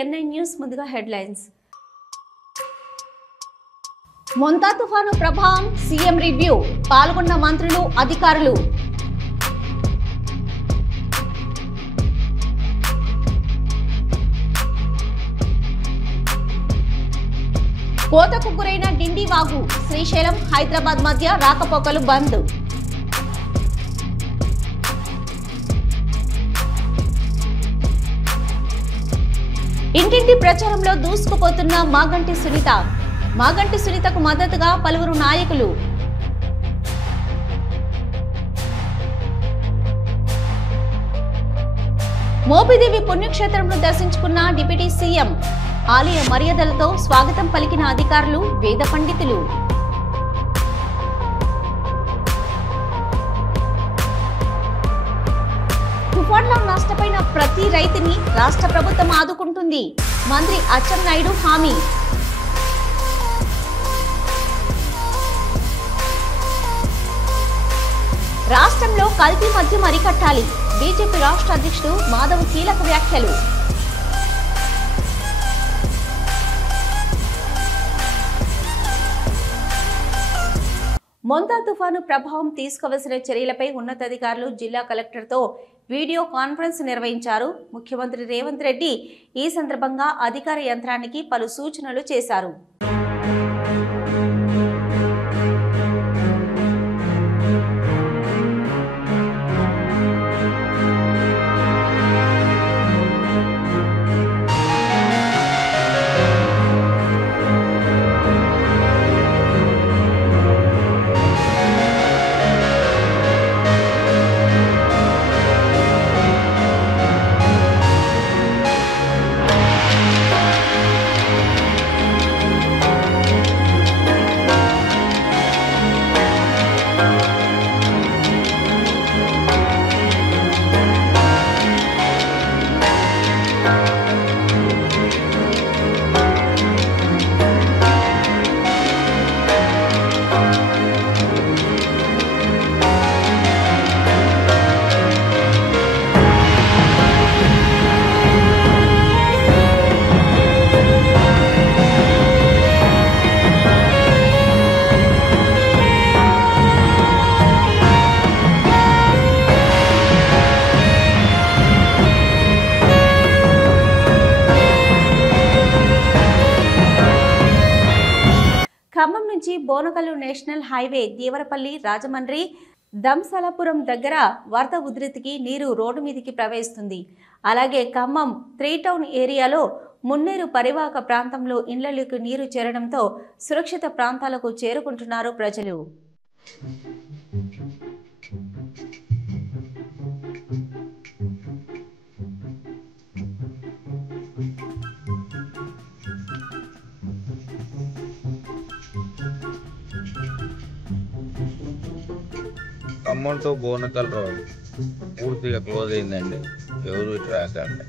NI news ముందుగా headlines. Montha తుఫాను ప్రభావం, సీఎం రివ్యూ, పాల్గొన్న మంత్రులు, అధికారులు. కోతకు గురైన డిండి వాగు, శ్రీశైలం హైదరాబాద్ మధ్య రాకపోకలు బంద్. ఇంటింటి ప్రచారంలో దూసుకుపోతున్న మాగంటి సునీత. మాగంటి సునీతకు మద్దతుగా పలువురు నాయకులు. మోపిదేవి పుణ్యక్షేత్రంలో దర్శించుకున్న డిప్యూటీ సీఎం. ఆలయ మర్యాదలతో స్వాగతం పలికిన అధికారులు, వేద పండితులు. తుఫాన్లో నష్టపోయిన ప్రతి రైతుని రాష్ట్ర ప్రభుత్వం ఆదుకుంటుంది. మంత్రి అచ్చెన్నాయుడు హామీ. రాష్ట్రంలో కల్తీ మద్యం అరికట్టాలి. బీజేపీ రాష్ట్ర అధ్యక్షుడు మాధవ్ కీలక వ్యాఖ్యలు. మొంతా తుఫాను ప్రభావం తీసుకోవలసిన చర్యలపై ఉన్నతాధికారులు జిల్లా కలెక్టర్తో వీడియో కాన్ఫరెన్స్ నిర్వహించారు. ముఖ్యమంత్రి రేవంత్ రెడ్డి ఈ సందర్భంగా అధికార యంత్రానికి పలు సూచనలు చేశారు. ఖమ్మం నుంచి బోనకల్లు నేషనల్ హైవే దేవరపల్లి రాజమండ్రి దంసలపురం దగ్గర వరద ఉధృతికి నీరు రోడ్డు మీదికి ప్రవహిస్తుంది. అలాగే ఖమ్మం 3 టౌన్ ఏరియాలో మున్నేరు పరివాహక ప్రాంతంలో ఇళ్లలోకి నీరు చేరడంతో సురక్షిత ప్రాంతాలకు చేరుకుంటున్నారు ప్రజలు. ఖమ్మం టు బోనకల్ రోడ్ పూర్తిగా క్లోజ్ అయిందండి. ఎవరు ఇటు రాకండి.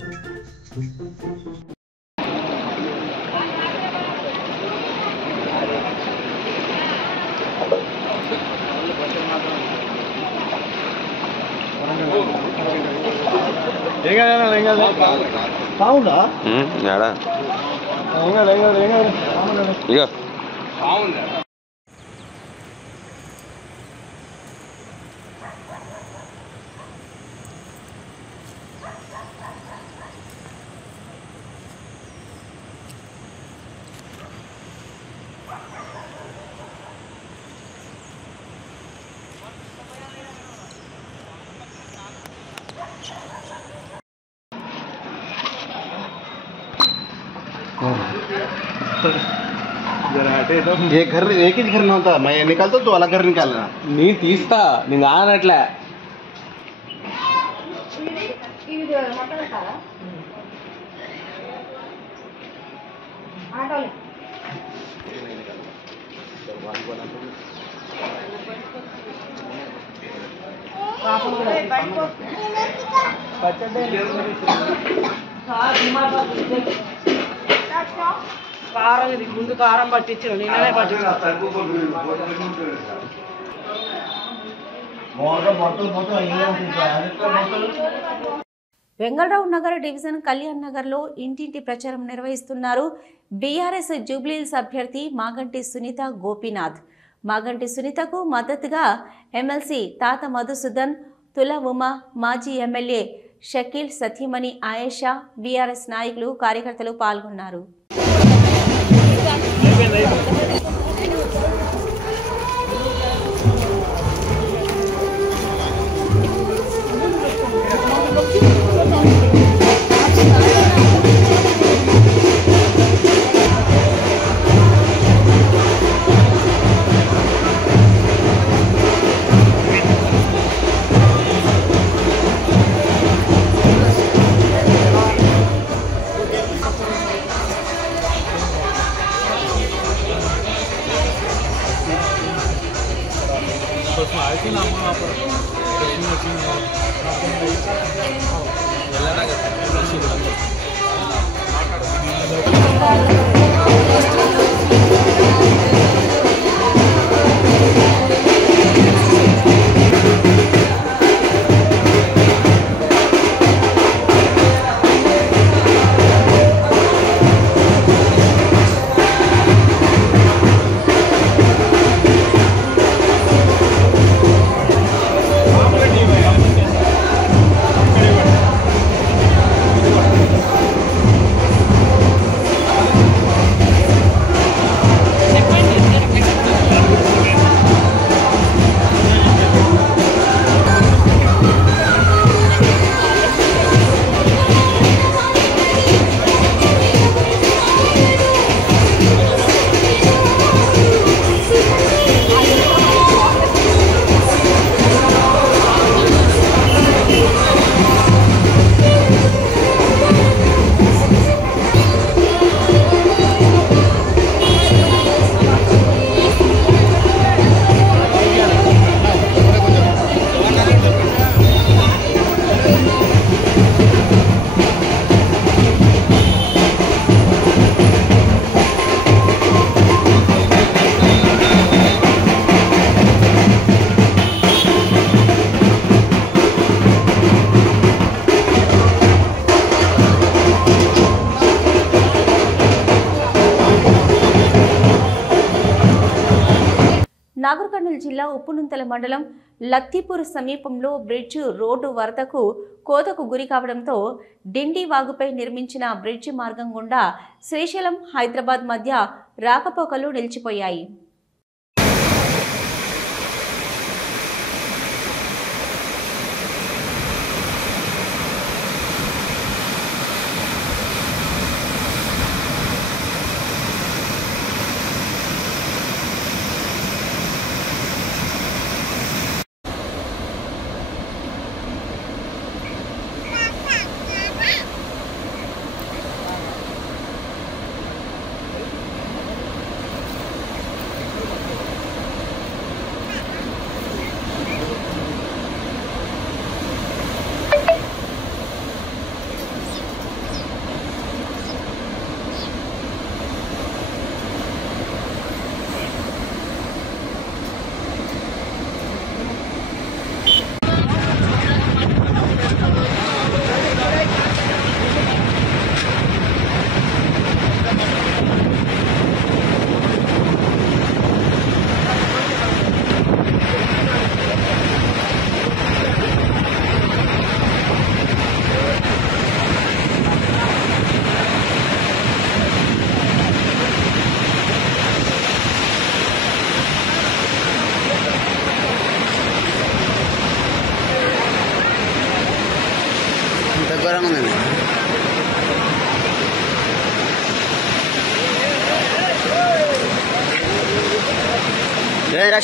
ये घर एक ही घर में होता, मैं निकालता तो अलग घर निकालना नहीं तीस्ता नहीं आनट्ले కారం ఇది ముందు కారం పట్టించాను నిన్ననే పట్టించాను వెంగళరావు నగర్ డివిజన్ కళ్యాణ్ నగర్లో ఇంటింటి ప్రచారం నిర్వహిస్తున్నారు బీఆర్ఎస్ జూబ్లీహిల్స్ అభ్యర్థి మాగంటి సునీత గోపీనాథ్. మాగంటి సునీతకు మద్దతుగా ఎమ్మెల్సీ తాత మధుసూదన్, తుల ఉమా, మాజీ ఎమ్మెల్యే షకీల్, సతీమణి ఆయేషా, బీఆర్ఎస్ నాయకులు, కార్యకర్తలు పాల్గొన్నారు. నాగర్ కర్నూల్ జిల్లా ఉప్పునుంతల మండలం లత్తిపూర్ సమీపంలో బ్రిడ్జ్ రోడ్డు వరదకు కోతకు గురి కావడంతో డిండి వాగుపై నిర్మించిన బ్రిడ్జ్ మార్గం గుండా శ్రీశైలం, హైదరాబాద్ మధ్య రాకపోకలు నిలిచిపోయాయి.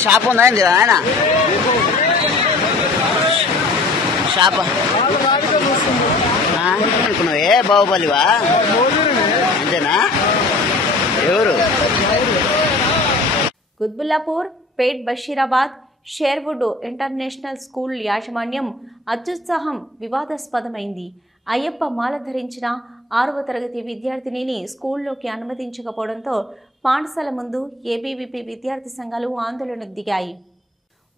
షాప్ ఉందా ఆయన షాప్ అనుకున్నావే బాహుబలివా అంతేనా ఎవరు కుత్బుల్లాపూర్, పేట్ బషీరాబాద్, షేర్వుడ్ ఇంటర్నేషనల్ స్కూల్ యాజమాన్యం అత్యుత్సాహం వివాదాస్పదమైంది. అయ్యప్ప మాల ధరించిన 6వ తరగతి విద్యార్థినిని స్కూల్లోకి అనుమతించకపోవడంతో పాఠశాల ముందు ఏబీవీపీ విద్యార్థి సంఘాలు ఆందోళనకు దిగాయి.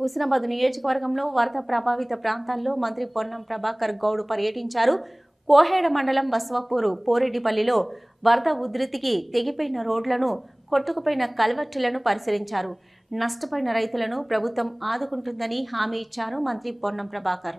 హుస్నాబాద్ నియోజకవర్గంలో వరద ప్రభావిత ప్రాంతాల్లో మంత్రి పొన్నం ప్రభాకర్ గౌడ్ పర్యటించారు. కోహేడ మండలం బసవపూరు పోరెడ్డిపల్లిలో వరద ఉధృతికి తెగిపోయిన రోడ్లను, కొట్టుకుపోయిన కల్వర్టులను పరిశీలించారు. నష్టపోయిన రైతులను ప్రభుత్వం ఆదుకుంటుందని హామీ ఇచ్చారు మంత్రి పొన్నం ప్రభాకర్.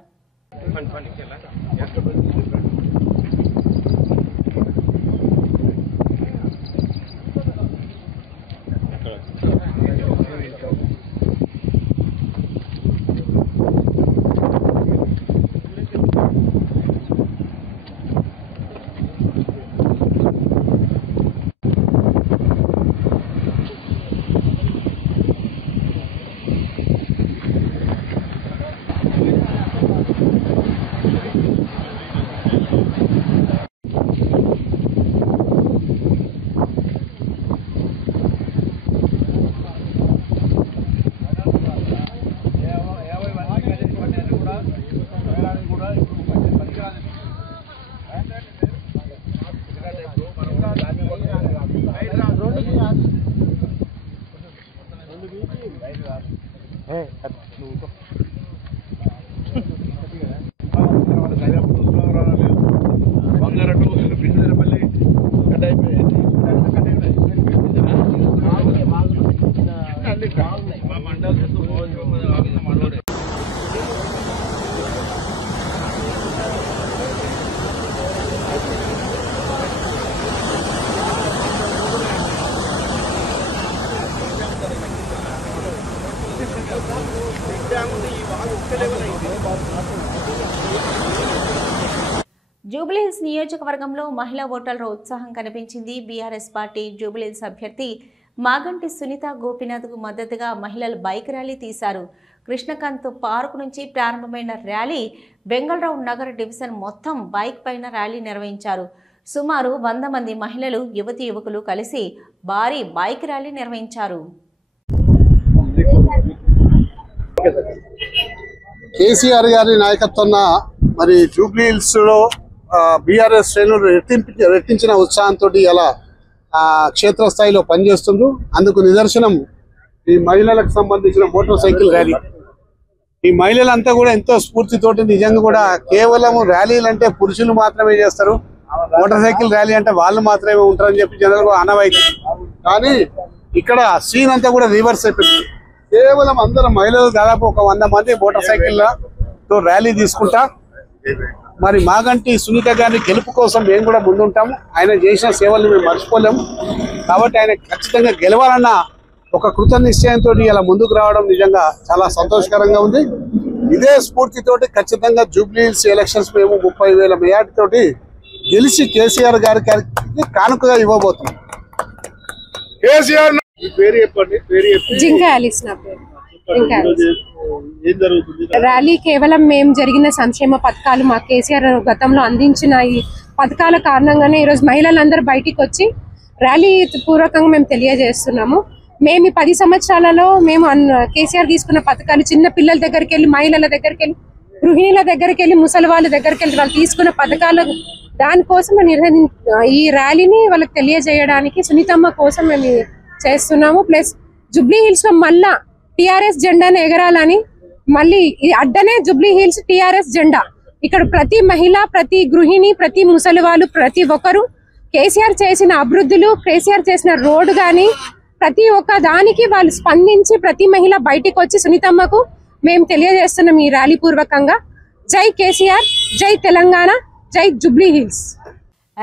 జూబ్లీహిల్స్ నియోజకవర్గంలో మహిళా ఓటర్ల ఉత్సాహం కనిపించింది. బీఆర్ఎస్ పార్టీ జూబ్లీహిల్స్ అభ్యర్థి మాగంటి సునీత గోపీనాథ్కు మద్దతుగా మహిళలు బైక్ ర్యాలీ తీశారు. కృష్ణకాంత్ పార్క్ నుంచి ప్రారంభమైన ర్యాలీ బెంగళూరు నగర డివిజన్ మొత్తం బైక్ పైన ర్యాలీ నిర్వహించారు. సుమారు 100 మంది మహిళలు, యువతీ యువకులు కలిసి భారీ బైక్ ర్యాలీ నిర్వహించారు. కేసీఆర్ గారి నాయకత్వాన మరి జూబ్లీహిల్స్ లో బీఆర్ఎస్ శ్రేణులు రెట్టించిన ఉత్సాహంతో ఇలా క్షేత్రస్థాయిలో పనిచేస్తుండ్రు. అందుకు నిదర్శనం ఈ మహిళలకు సంబంధించిన మోటార్ సైకిల్ ర్యాలీ. ఈ మహిళలంతా కూడా ఎంతో స్ఫూర్తితోటి నిజంగా కూడా కేవలం ర్యాలీలు అంటే పురుషులు మాత్రమే చేస్తారు, మోటార్ సైకిల్ ర్యాలీ అంటే వాళ్ళు మాత్రమే ఉంటారని చెప్పి జనాలకు అనవైతే. కానీ ఇక్కడ సీన్ అంతా కూడా రివర్స్ అయిపోయింది. కేవలం అందరం మహిళలు దాదాపు ఒక 100 మంది మోటార్ సైకిళ్లతో ర్యాలీ తీసుకుంటా మరి మాగంటి సునీత గారిని గెలుపు కోసం మేము కూడా ముందుంటాము. ఆయన చేసిన సేవలను మేము మర్చిపోలేము. కాబట్టి ఆయన ఖచ్చితంగా గెలవాలన్న ఒక కృత నిశ్చయంతో ఇలా ముందుకు రావడం నిజంగా చాలా సంతోషకరంగా ఉంది. ఇదే స్ఫూర్తితోటి ఖచ్చితంగా జూబ్లీహిల్స్ ఎలక్షన్స్ మేము 30,000 మెజార్టీ తోటి గెలిచి కేసీఆర్ గారికి కానుకగా ఇవ్వబోతున్నాం. కేసీఆర్ పేరు చెప్పండి. జింక ఆలిస్ నా పేరు. ర్యాలీ కేవలం మేము జరిగిన సంక్షేమ పథకాలు మా కేసీఆర్ గతంలో అందించిన ఈ పథకాల కారణంగానే ఈరోజు మహిళలందరూ బయటికి వచ్చి ర్యాలీ పూర్వకంగా మేము తెలియజేస్తున్నాము. మేము ఈ 10 సంవత్సరాలలో మేము కేసీఆర్ తీసుకున్న పథకాలు చిన్న పిల్లల దగ్గరికి వెళ్ళి, మహిళల దగ్గరికి వెళ్ళి, గృహిణుల దగ్గరికి వెళ్ళి, ముసలి వాళ్ళ దగ్గరికి వెళ్ళి వాళ్ళు తీసుకున్న పథకాలు దానికోసం ఈ ర్యాలీని వాళ్ళకి తెలియజేయడానికి సునీతమ్మ కోసం మేము చేస్తున్నాము. ప్లస్ జూబ్లీహిల్స్ లో మళ్ళా టిఆర్ఎస్ జెండాను ఎగరాలని, మళ్ళీ అడ్డనే జూబ్లీహిల్స్ టిఆర్ఎస్ జెండా. ఇక్కడ ప్రతి మహిళ, ప్రతి గృహిణి, ప్రతి ముసలి వాళ్ళు, ప్రతి ఒక్కరు కేసీఆర్ చేసిన అభివృద్ధులు, కేసీఆర్ చేసిన రోడ్డు గాని ప్రతి ఒక్క దానికి వాళ్ళు స్పందించి ప్రతి మహిళ బయటికి వచ్చి సునీతమ్మకు మేము తెలియజేస్తున్నాం ఈ ర్యాలీ పూర్వకంగా. జై కేసీఆర్, జై తెలంగాణ, జై జూబ్లీహిల్స్.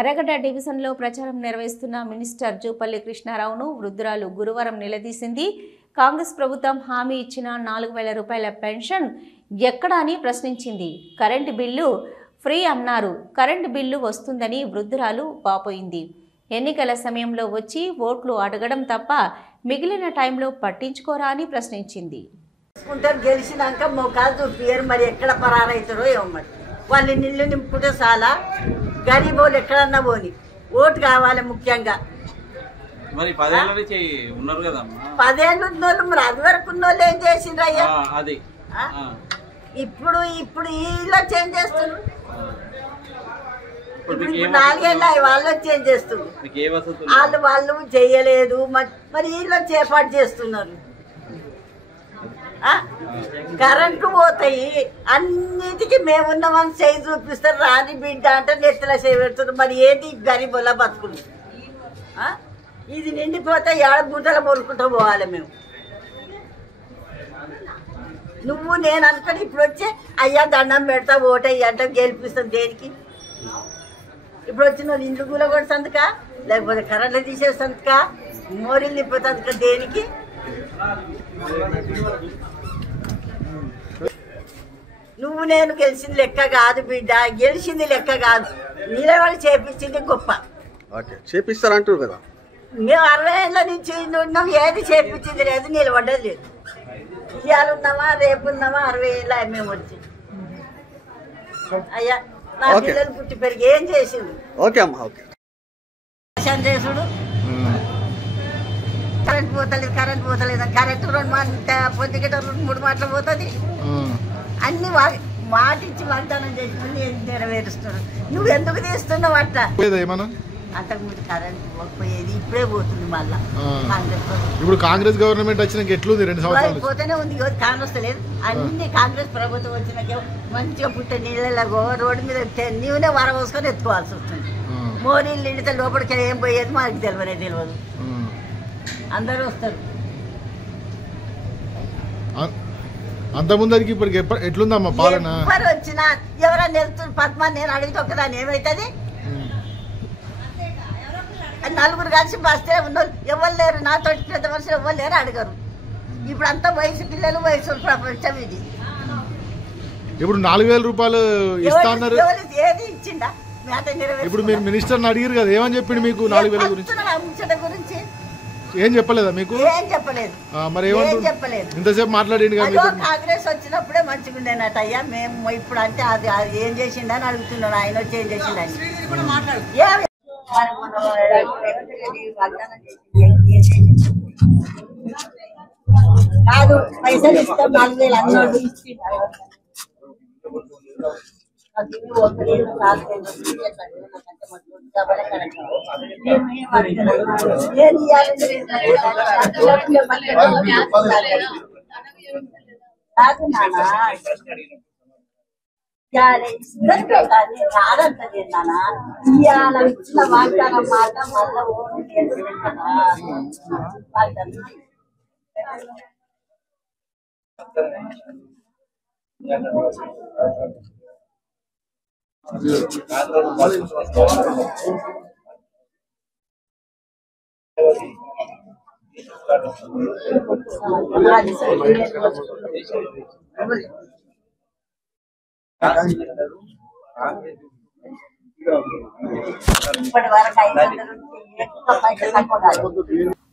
ఎర్రగడ్డ డివిజన్లో ప్రచారం నిర్వహిస్తున్న మినిస్టర్ జూపల్లి కృష్ణారావును వృద్ధురాలు గురువారం నిలదీసింది. కాంగ్రెస్ ప్రభుత్వం హామీ ఇచ్చిన 4,000 రూపాయల పెన్షన్ ఎక్కడా అని ప్రశ్నించింది. కరెంటు బిల్లు ఫ్రీ అన్నారు, కరెంటు బిల్లు వస్తుందని వృద్ధురాలు వాపోయింది. ఎన్నికల సమయంలో వచ్చి ఓట్లు అడగడం తప్ప మిగిలిన టైంలో పట్టించుకోరా అని ప్రశ్నించింది. గెలిచినాక మోకాలు చూపియరు, మరి ఎక్కడ పరారైతారో ఏమో. మరి వాళ్ళు నిల్లు నింపుకుంటే చాలా, గరీబోళ్ళు ఎక్కడన్నా పోని ఓటు కావాలి ముఖ్యంగా. మరి 10 ఏళ్ళ నుంచి ఉన్నారు కదా, 10 ఏళ్ళు ఉన్నోళ్ళు మరి అది వరకు ఉన్నోళ్ళు ఏం చేసిండ్రయ్యా? ఇప్పుడు వీళ్ళు చేంజ్ చేస్తున్నారు. ఇప్పుడు 4 ఏళ్ళు వాళ్ళు చేంజ్ చేస్తున్నారు. వాళ్ళు చేయలేదు, మరి వీళ్ళు చేపాటు చేస్తున్నారు. కరెంటు పోతాయి అన్నిటికీ మేమున్నామని చేయి చూపిస్తారు రాని బిడ్డ అంటే నెత్తిలో చేయి పెడుతున్నారు మరి ఏంటి గరీబులా బతుకులు ఇది నిండిపోతే ఏడ గుంటలు మొరుకుంటూ పోవాలి మేము నువ్వు నేను అనుకుని ఇప్పుడు వచ్చి అయ్యా దండం పెడతా ఓటయ్యా అంటే గెలిపిస్తాం దేనికి ఇప్పుడు వచ్చి నువ్వు ఇండ్లు కూల కొడుతుందికా లేకపోతే కరెంట్లు తీసేస్తుందికా మోరీలు నింపుతుందికా దేనికి నువ్వు నేను గెలిచింది లెక్క కాదు బిడ్డ గెలిచింది లెక్క కాదు నిలబడి చేపించింది గొప్ప చేపిస్తారంటారు కదా మేము 60 ఏళ్ళ నుంచి ఉన్నాం ఏది చేపించింది లేదు నిలబడ్డది లేదు ఇవాళ ఉన్నామా రేపు ఉన్నామా 60 ఏళ్ళ మేము వచ్చి అయ్యా నా పిల్లలు పుట్టి పెరిగి ఏం చేసింది ఓకే అమ్మా ఓకే చేసుడు కరెంట్ పోతలేదు కరెంట్ 2 మాట పొద్దుగట 2-3 మాటలు పోతుంది అన్ని మాటిచ్చి వాగ్దానం చేసుకుని నెరవేరుస్తున్నారు నువ్వు ఎందుకు తీస్తున్నావు అట్లా అంతకుముందు కరెంట్ పోయేది ఇప్పుడే పోతుంది మళ్ళా ఇప్పుడు కాంగ్రెస్ గవర్నమెంట్ వచ్చినాక ఎట్లుంది 2 సంవత్సరాలు పోతేనే ఉంది కాంగ్రెస్ లేదు అన్ని కాంగ్రెస్ ప్రభుత్వం వచ్చినాక మంచిగా పుట్టే నీళ్ళలో రోడ్డు మీద నీవునే వరవోసుకొని ఎత్తుకోవాల్సి వస్తుంది మోరీలు నిండితే లోపలికి ఏం పోయేది మాకు తెలియదు అందరూ వస్తారు అంత ముందరికి ఇప్పటికి ఎట్లుందమ్మా పాలన ఎవరు వచ్చినా ఎవరైనా వెళ్తున్నారు పద్మ నేను అడిగితే ఒక్కదాన్ని ఏమవుతుంది నలుగురు కలిసి బస్తే ఉన్నోళ్ళు ఎవరు లేరు నాతో పెద్ద మనుషులు ఎవరు లేరు అడగరు ఇప్పుడు అంతా వయసు పిల్లలు వయసు ప్రపంచం ఇది ఇప్పుడు 4,000 రూపాయలు ఇస్తా అన్నారు ఏది ఇచ్చిండా ఇప్పుడు మీరు మినిస్టర్ని అడిగారు కదా ఏమని చెప్పిండు మీకు 4,000 గురించి ఏం చెప్పలేదా మీకు ఏం చెప్పలేదు మరి చెప్పలేదు ఇంతసేపు మాట్లాడిండు కాంగ్రెస్ వచ్చినప్పుడే మంచిగా ఉండేనట అయ్యా మేము ఇప్పుడు అంటే అది ఏం చేసిండని అడుగుతున్నాను ఆయన వచ్చి ఏం చేసిండని కాదు పైసలు ఇస్తాం 4,000 అన్నోడు రాదంటే నానా ఇవాళ ఇచ్చిన వాగ్దానం మాట మళ్ళా ఓటు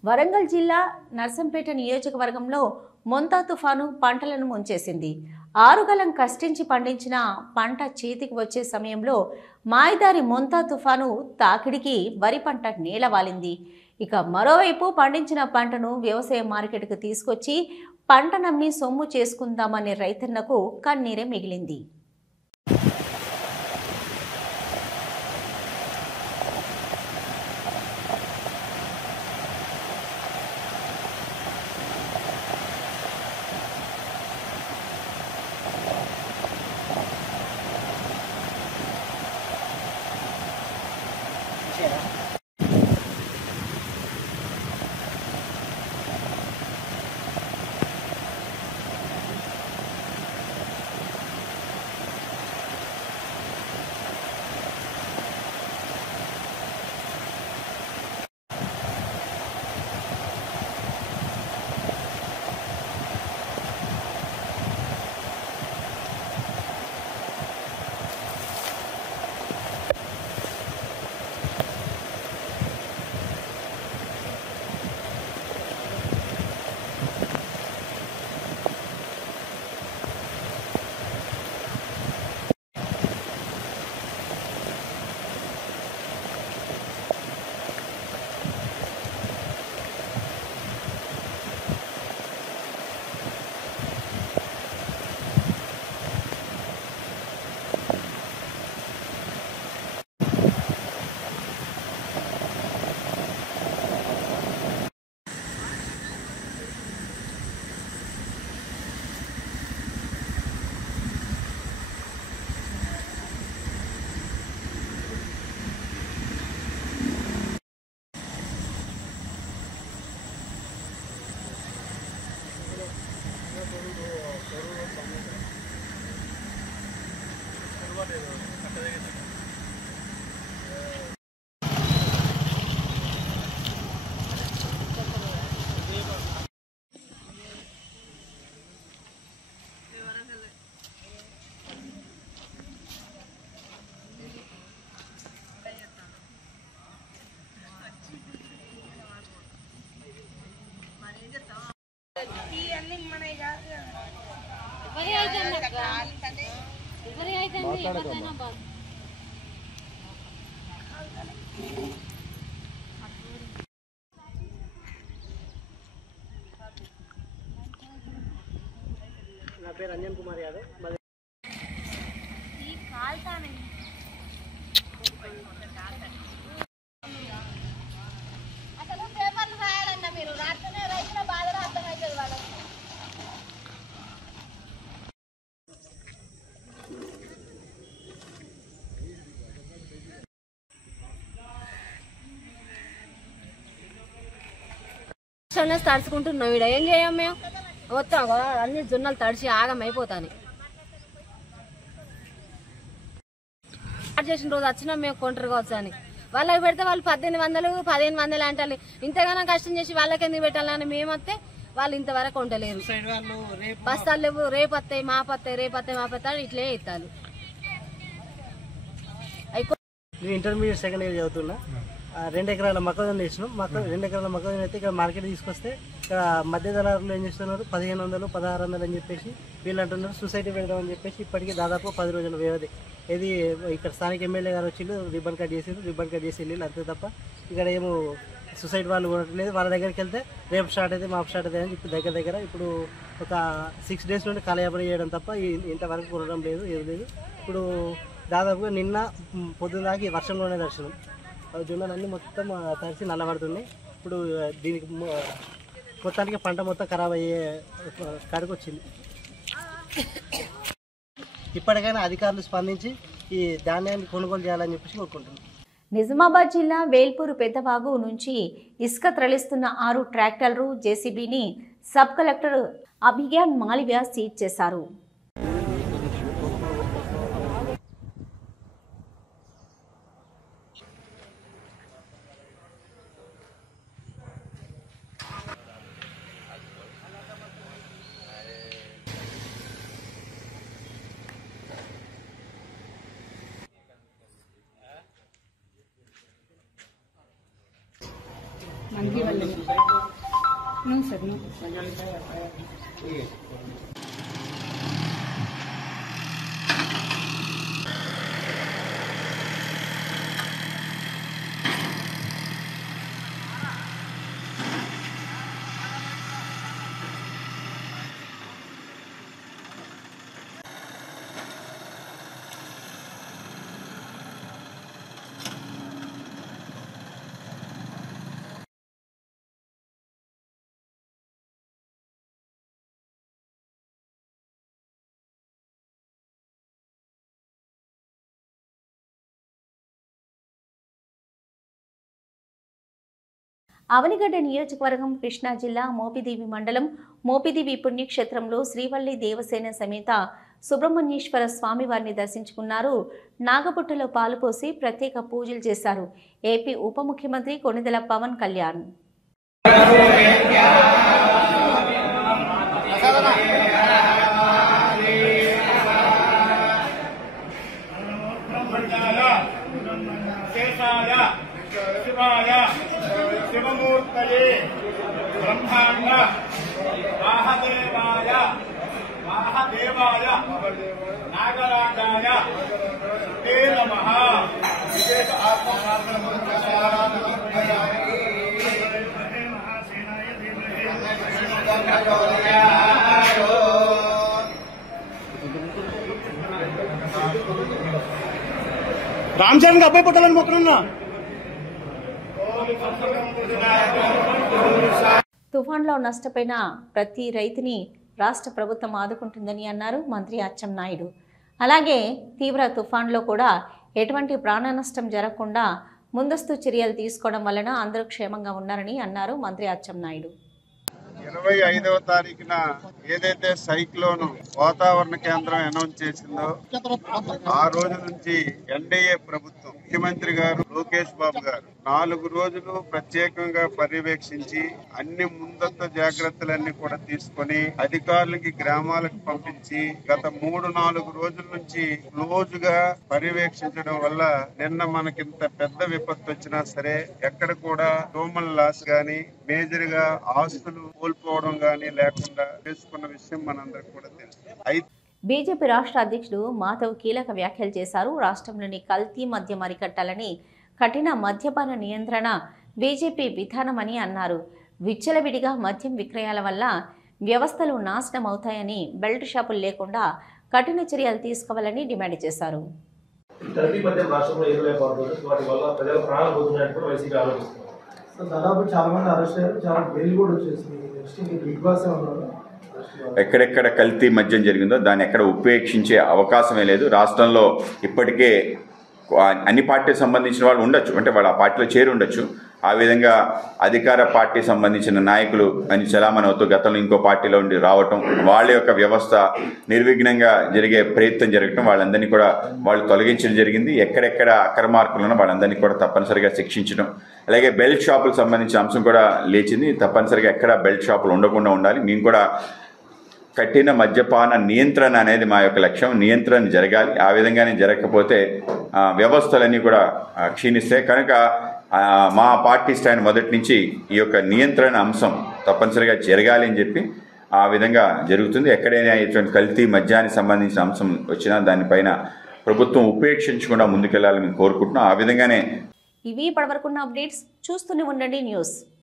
వరంగల్ జిల్లా నర్సంపేట నియోజకవర్గంలో మొంతా తుఫాను పంటలను ముంచేసింది. 6 గలం కష్టించి పండించిన పంట చేతికి వచ్చే సమయంలో మాయదారి మొంతా తుఫాను తాకిడికి వరి పంట నేలవాలింది. ఇక మరోవైపు పండించిన పంటను వ్యవసాయ మార్కెట్కు తీసుకొచ్చి పంట నమ్మి సొమ్ము చేసుకుందామనే రైతన్నకు కన్నీరే మిగిలింది. నా పేరు రంజన్ కుమార్ యాదవ్. అసలు పేపర్లు రాయాలన్నా మీరు రాస్తేనే రైతుల బాధలు అర్థమవుతుంది వాళ్ళకి. తడుచుకుంటున్నాం ఇక్కడ ఏం చేయం మేము మొత్తం అన్ని జొన్నలు తడిచి ఆగం అయిపోతాను. స్టార్ట్ చేసిన రోజు వచ్చినా మేము కొంటారు కావచ్చు అని వాళ్ళకి పెడితే వాళ్ళు 1500 అంటారు. ఇంతగానో కష్టం చేసి వాళ్ళకి ఎందుకు పెట్టాలని మేము వస్తే వాళ్ళు ఇంతవరకు ఉండలేరు. బస్తాలు లేవు, రేపత్తాయి మాపత్తాయి ఇట్లే ఇస్తారు. ఇంటర్మీడియట్ సెకండ్ ఇయర్ చదువుతున్నా. 2 ఎకరాల మొక్కజొన్న వేసినాం. 2 ఎకరాల మొక్కజొన్న అయితే ఇక్కడ మార్కెట్ తీసుకొస్తే ఇక్కడ మధ్యధనారులు ఏం చేస్తున్నారు 1500, 1600 అని చెప్పేసి వీళ్ళు అంటున్నారు సొసైటీ పెడదామని చెప్పేసి. ఇప్పటికీ దాదాపు 10 రోజుల వ్యవధి. ఇది ఇక్కడ స్థానిక ఎమ్మెల్యే గారు వచ్చిండు, రిబ్బన్ కట్ చేసి వెళ్ళి అంతే తప్ప ఇక్కడ ఏమో సొసైటీ వాళ్ళు కొనట్లేదు. వాళ్ళ దగ్గరికి వెళ్తే రేపు స్టార్ట్ అయితే మాపు స్టార్ట్ అవుతాయని చెప్పి దగ్గర ఇప్పుడు ఒక 6 days నుండి కాలయాపన చేయడం తప్ప ఇంతవరకు కొనడం లేదు, ఏది లేదు. ఇప్పుడు దాదాపుగా నిన్న పొద్దున్న దాకా వర్షంలోనే దర్శనం. జొన్నలన్నీ మొత్తం తడిసి నల్లబడుతున్నాయి. ఇప్పుడు దీనికి మొత్తానికి పంట మొత్తం ఖరాబ్ అయ్యే కాడికి వచ్చింది. ఇప్పటికైనా అధికారులు స్పందించి ఈ ధాన్యాన్ని కొనుగోలు చేయాలని చెప్పేసి కోరుకుంటున్నాం. నిజామాబాద్ జిల్లా వేల్పూరు పెద్దవాగు నుంచి ఇసుక తరలిస్తున్న 6 ట్రాక్టర్లు జేసీబీని sub collector Abhigyan Malviya seize చేశారు. అవనిగడ్డ నియోజకవర్గం కృష్ణా జిల్లా మోపిదేవి మండలం మోపిదేవి పుణ్యక్షేత్రంలో శ్రీవల్లి దేవసేన సమేత సుబ్రహ్మణ్యేశ్వర స్వామివారిని దర్శించుకున్నారు. నాగపుట్టలో పాలు పోసి ప్రత్యేక పూజలు చేశారు. ఏపీ ఉప ముఖ్యమంత్రి కొణిదెల పవన్ కళ్యాణ్. శివమూర్తయే బ్రహ్మాండ వాహదేవాయ నాగరాజాయ తే నమః. విశేష రామచంద్ర అబ్బాయి పుట్టాలని మొక్కున్నా. తుఫాన్లో నష్టపోయిన ప్రతి రైతుని రాష్ట్ర ప్రభుత్వం ఆదుకుంటుందని అన్నారు మంత్రి అచ్చెన్నాయుడు. అలాగే తీవ్ర తుఫాన్లో కూడా ఎటువంటి ప్రాణ నష్టం జరగకుండా ముందస్తు చర్యలు తీసుకోవడం వలన అందరూ క్షేమంగా ఉన్నారని అన్నారు మంత్రి అచ్చెన్నాయుడు. 25వ తారీఖున ఏదైతే సైక్లోన్ వాతావరణ కేంద్రం అనౌన్స్ చేసిందో ఆ రోజు నుంచి ఎన్డీఏ ప్రభుత్వం ముఖ్యమంత్రి గారు లోకేష్ బాబు గారు 4 రోజులు ప్రత్యేకంగా పర్యవేక్షించి అన్ని ముందస్తు జాగ్రత్తలన్నీ కూడా తీసుకొని అధికారులకి గ్రామాలకు పంపించి గత 3-4 రోజుల నుంచి క్లోజ్ గా పర్యవేక్షించడం వల్ల నిన్న మనకింత పెద్ద విపత్తు వచ్చినా సరే ఎక్కడ కూడా హ్యూమన్ లాస్ గానీ మేజర్ గా ఆస్తులు కోల్పోవడం గానీ లేకుండా చేసుకున్న విషయం మనందరికి కూడా తెలుసు. బీజేపీ రాష్ట్ర అధ్యక్షుడు మాధవ్ కీలక వ్యాఖ్యలు చేశారు. రాష్ట్రంలోని కల్తీ మద్యం అరికట్టాలని కఠిన మద్యపాన నియంత్రణ బీజేపీ విధానమని అన్నారు. విచ్చలవిడిగా మద్యం విక్రయాల వల్ల వ్యవస్థలు నాశనం అవుతాయని, బెల్ట్ షాపులు లేకుండా కఠిన చర్యలు తీసుకోవాలని డిమాండ్ చేశారు. ఎక్కడెక్కడ కల్తీ మద్యం జరిగిందో దాన్ని ఎక్కడ ఉపేక్షించే అవకాశమే లేదు. రాష్ట్రంలో ఇప్పటికే అన్ని పార్టీకి సంబంధించిన వాళ్ళు ఉండొచ్చు, అంటే వాళ్ళు ఆ పార్టీలో చేరి ఉండొచ్చు. ఆ విధంగా అధికార పార్టీ సంబంధించిన నాయకులు అని చలామణి అవుతూ గతంలో ఇంకో పార్టీలో ఉండి రావటం, వాళ్ళ యొక్క వ్యవస్థ నిర్విఘ్నంగా జరిగే ప్రయత్నం జరగటం, వాళ్ళందరినీ కూడా వాళ్ళు తొలగించడం జరిగింది. ఎక్కడెక్కడ అక్రమార్కులు ఉన్నా వాళ్ళందరినీ కూడా తప్పనిసరిగా శిక్షించడం. అలాగే బెల్ట్ షాపులకు సంబంధించిన అంశం కూడా లేచింది. తప్పనిసరిగా ఎక్కడ బెల్ట్ షాపులు ఉండకుండా ఉండాలి. మేము కూడా కఠిన మద్యపాన నియంత్రణ అనేది మా యొక్క లక్ష్యం. నియంత్రణ జరగాలి. ఆ విధంగానే జరగకపోతే వ్యవస్థలన్నీ కూడా క్షీణిస్తాయి. కనుక మా పార్టీ స్టాండ్ మొదటి నుంచి ఈ యొక్క నియంత్రణ అంశం తప్పనిసరిగా జరగాలి అని చెప్పి ఆ విధంగా జరుగుతుంది. ఎక్కడైనా ఇటువంటి కల్తీ మద్యానికి సంబంధించిన అంశం వచ్చినా దానిపైన ప్రభుత్వం ఉపేక్షించకుండా ముందుకెళ్లాలని మేము కోరుకుంటున్నాం. ఆ విధంగానే ఇవి ఇప్పటివరకున్న అప్డేట్స్. చూస్తూనే ఉండండి న్యూస్.